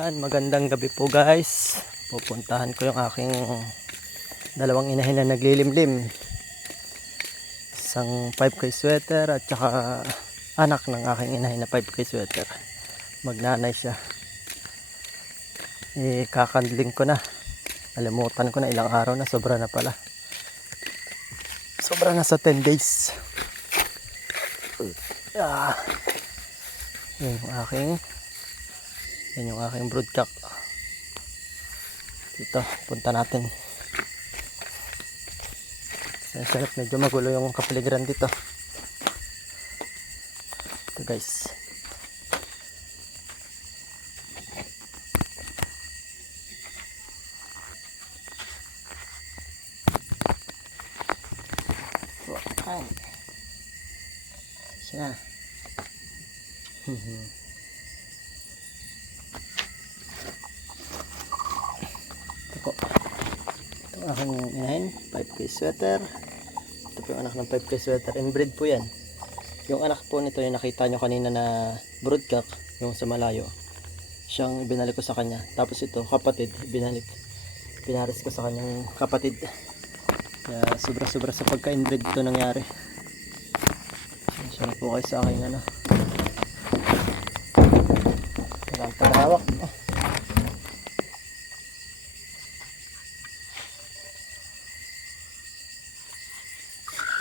Magandang gabi po guys. Pupuntahan ko yung aking dalawang inahin na naglilimlim. Isang 5K sweater at saka anak ng aking inahin na 5K sweater. Magnanay siya. Kakandling ko na. Alimutan ko na ilang araw na, sobra na pala. Sobra na sa 10 days. Yan yung aking broodcock. Dito, punta natin. Sarap, medyo magulo yung kapaligiran dito. Ito guys. Ay. Siya. Po. Ito ang aking inahin, 5K sweater. Ito po yung anak ng 5K sweater. Inbreed po yan. Yung anak po nito yung nakita nyo kanina na broodcock, yung sa malayo. Siyang binalik ko sa kanya. Tapos ito, kapatid, pinaris ko sa kanyang kapatid. Kaya sobra-sobra sa pagka-inbreed ito nangyari. Siya na po kayo sa aking ano. Walang tagahawak.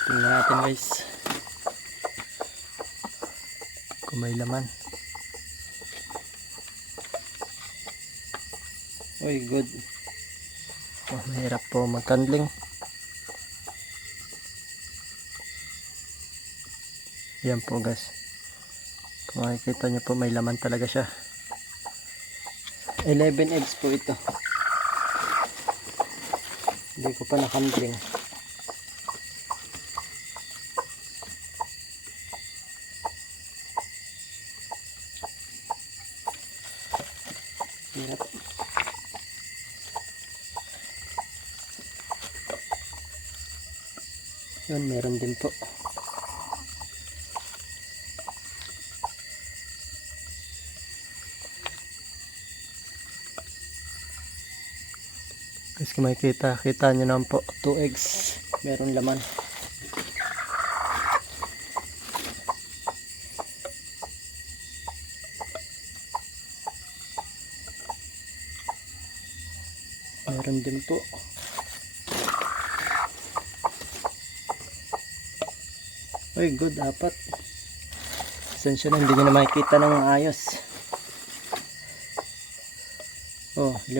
Tingnan natin guys kung may laman. Uy, good. Mahirap po magkandling. Yan po guys, kung makikita nyo po may laman talaga siya. 11 eggs po ito. Hindi ko pa nakandling. Yun, meron din po. Guys, kung makikita, kita nyo naman po, 2 eggs, meron laman. Meron din po. Uy, good, 4. Sensya na, hindi nyo na makikita ng ayos. Oh, 5.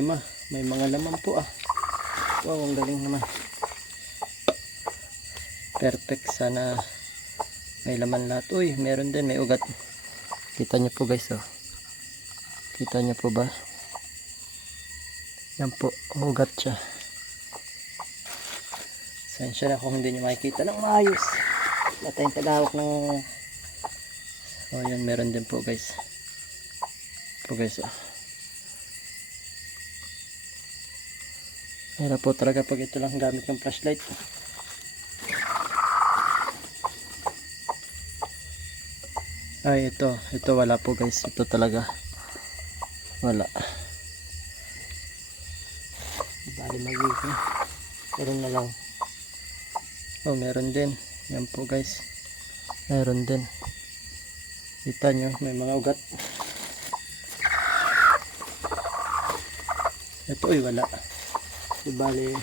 May mga laman po ah. Wow, ang galing naman. Perfect, sana may laman lahat. Uy, meron din, may ugat. Kita nyo po guys oh. Kita nyo po ba? Yan po, ugat siya. Sensya na kung hindi nyo makikita ng maayos. Wala tayong tagahawak ng... Oh, yun, meron din po guys. Po guys oh. Hirap po talaga pag ito lang gamit ng flashlight. Ay, ito wala po guys. Ito talaga wala. Bali magiging meron na lang. Oh, meron din. Yan po guys, meron din. Kita nyo, may mga ugat. Ito ay wala. Bali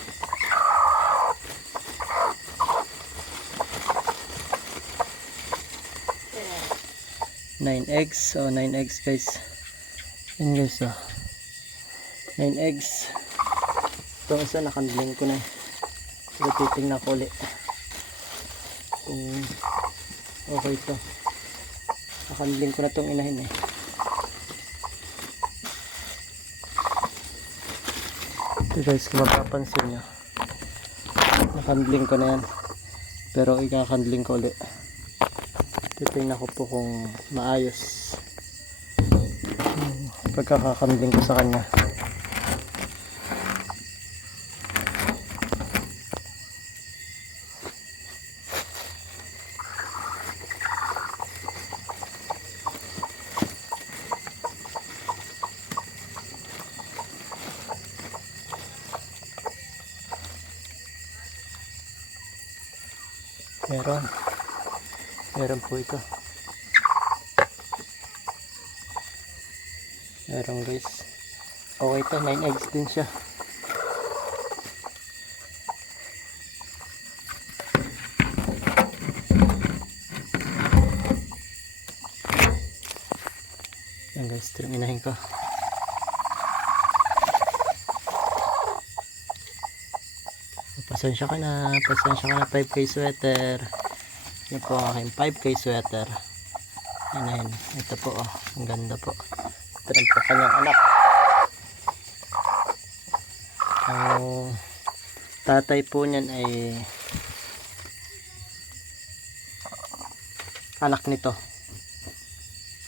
9 eggs. So 9 eggs guys. Yan guys oh. 9 eggs. Itong isa nakandling ko na. So titingnan ko ulit kung okay ito. Nakandling ko na itong inahin eh. Ito guys, kung mapapansin nyo, nakandling ko na yan, pero ikakandling ko ulit. Titingnan ko po kung maayos pagkakakandling ko sa kanya. Meron. Meron po ito. Meron guys. Okay ito, 9 eggs din siya. Yan guys, terminahin ko. Pasensya ka na 5K sweater. Yan po ang aking 5K sweater. Yan. Ito po, oh, ang ganda po. Ito rin po kanyang anak. Ang tatay po niyan ay anak nito.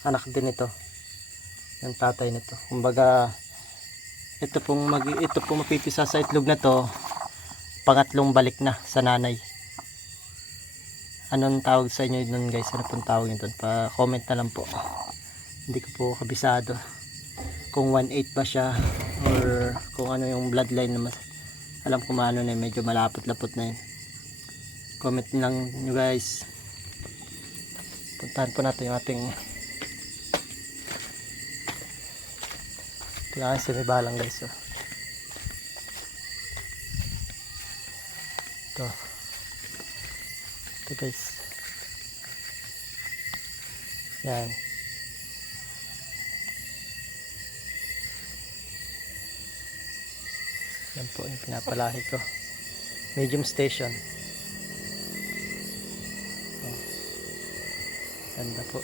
Anak din ito. Yung tatay nito. Kumbaga ito pong mapipisa sa itlog na to. Pangatlong balik na sa nanay. Anong tawag sa inyo nun guys? Ano pong tawag nyo dun? Pa-comment na lang po. Hindi ko po kabisado. Kung 1/8 ba siya or kung ano yung bloodline naman. Alam ko maano na medyo malapot-lapot na yun. Comment lang nyo guys. Puntahan po natin yung ating tingnan semibalang guys. Oh. Ito guys. Yan. Yan po yung pinapalahi ko. Medium station. Oh. Ganda po.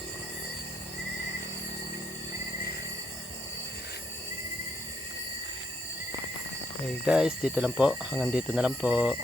Okay guys, dito lang po. Hanggang dito na lang po.